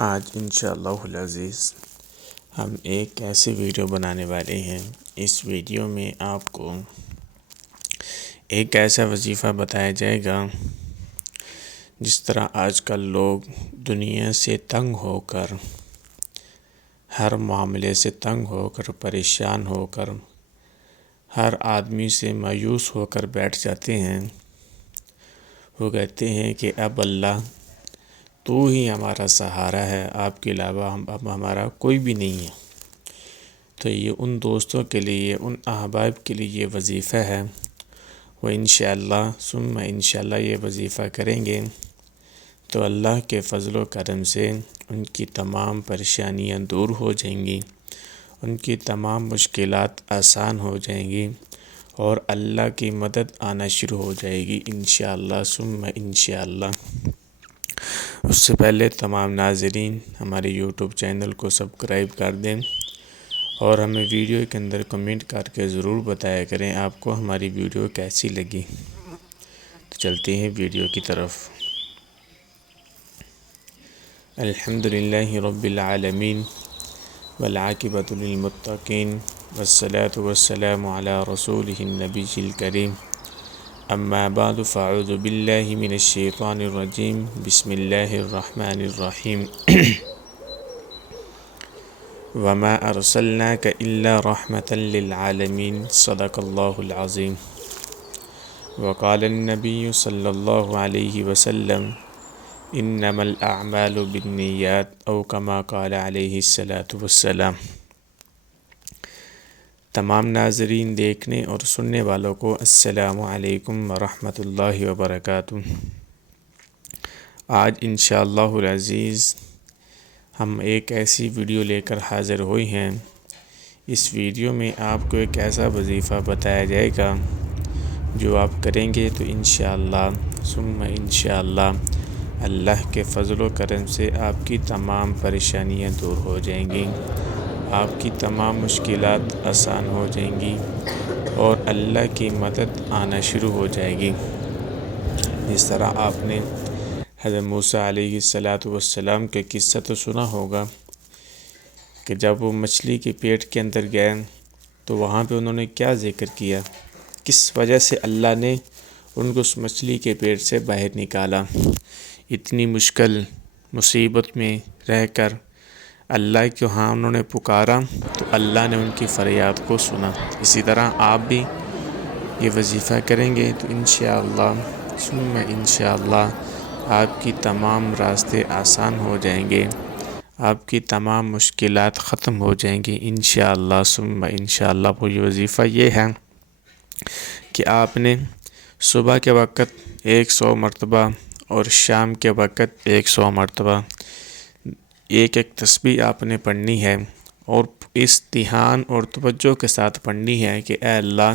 آج انشاءاللہ العزیز ہم ایک ایسی ویڈیو بنانے والے ہیں۔ اس ویڈیو میں آپ کو ایک ایسا وظیفہ بتایا جائے گا جس طرح آج کل لوگ دنیا سے تنگ ہو کر، ہر معاملے سے تنگ ہو کر، پریشان ہو کر، ہر آدمی سے مایوس ہو کر بیٹھ جاتے ہیں۔ وہ کہتے ہیں کہ اب اللہ تو ہی ہمارا سہارا ہے، آپ کے علاوہ اب ہمارا کوئی بھی نہیں ہے۔ تو یہ ان دوستوں کے لیے، ان احباب کے لیے یہ وظیفہ ہے۔ وہ انشاءاللہ ثم انشاءاللہ یہ وظیفہ کریں گے تو اللہ کے فضل و کرم سے ان کی تمام پریشانیاں دور ہو جائیں گی، ان کی تمام مشکلات آسان ہو جائیں گی اور اللہ کی مدد آنا شروع ہو جائے گی انشاءاللہ ثم انشاءاللہ۔ اس سے پہلے تمام ناظرین ہمارے یوٹیوب چینل کو سبسکرائب کر دیں اور ہمیں ویڈیو کے اندر کمنٹ کر کے ضرور بتایا کریں آپ کو ہماری ویڈیو کیسی لگی۔ تو چلتے ہیں ویڈیو کی طرف۔ الحمدللہ رب العالمین والعاقبۃ للمتقین والصلاة والسلام علی رسولہ النبی الکریم، اما بعد فاعوذ باللہ من الشیطان الرجیم، بسم اللہ الرحمن الرحیم۔ وما ارسلناک الا رحمة للعالمین، صدق اللہ العظیم۔ وقال النبی صلی اللہ علیہ وسلم، انما الاعمال بالنیات، او کما قال علیہ الصلاۃ والسلام۔ تمام ناظرین، دیکھنے اور سننے والوں کو السلام علیکم ورحمۃ اللہ وبرکاتہ۔ آج انشاءاللہ العزیز ہم ایک ایسی ویڈیو لے کر حاضر ہوئے ہیں۔ اس ویڈیو میں آپ کو ایک ایسا وظیفہ بتایا جائے گا جو آپ کریں گے تو انشاءاللہ ثم انشاءاللہ اللہ کے فضل و کرم سے آپ کی تمام پریشانیاں دور ہو جائیں گی، آپ کی تمام مشکلات آسان ہو جائیں گی اور اللہ کی مدد آنا شروع ہو جائے گی۔ جس طرح آپ نے حضرت موسیٰ علیہ السلام کے قصہ تو سنا ہوگا کہ جب وہ مچھلی کے پیٹ کے اندر گئے تو وہاں پہ انہوں نے کیا ذکر کیا، کس وجہ سے اللہ نے ان کو اس مچھلی کے پیٹ سے باہر نکالا۔ اتنی مشکل مصیبت میں رہ کر اللہ کے ہاں انہوں نے پکارا تو اللہ نے ان کی فریاد کو سنا۔ اسی طرح آپ بھی یہ وظیفہ کریں گے تو انشاءاللہ ثم انشاءاللہ آپ کی تمام راستے آسان ہو جائیں گے، آپ کی تمام مشکلات ختم ہو جائیں گی انشاءاللہ ثم انشاءاللہ۔ وہ یہ وظیفہ یہ ہے کہ آپ نے صبح کے وقت 100 مرتبہ اور شام کے وقت 100 مرتبہ ایک تسبیح آپ نے پڑھنی ہے اور اس دھیان اور توجہ کے ساتھ پڑھنی ہے کہ اے اللہ،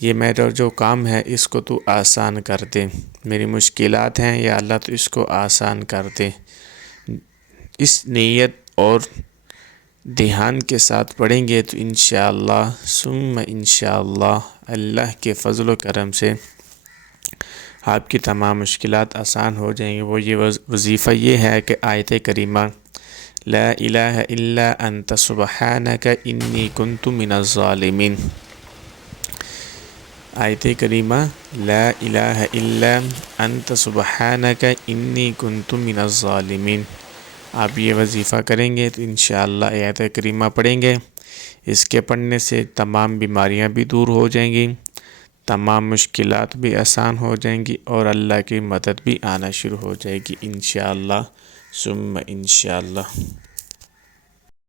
یہ میرا جو کام ہے اس کو تو آسان کر دے، میری مشکلات ہیں یا اللہ تو اس کو آسان کر دے۔ اس نیت اور دھیان کے ساتھ پڑھیں گے تو انشاءاللہ ثم انشاءاللہ اللہ کے فضل و کرم سے آپ کی تمام مشکلات آسان ہو جائیں گے۔ وہ یہ وظیفہ یہ ہے کہ آیت کریمہ لا الہ الا انت سبحانک انی کنت من الظالمین، آیت کریمہ لا الہ الا انت سبحانک انی کنت من الظالمین۔ آپ یہ وظیفہ کریں گے تو انشاءاللہ آیت کریمہ پڑھیں گے، اس کے پڑھنے سے تمام بیماریاں بھی دور ہو جائیں گی، تمام مشکلات بھی آسان ہو جائیں گی اور اللہ کی مدد بھی آنا شروع ہو جائے گی انشاءاللہ ثم انشاءاللہ۔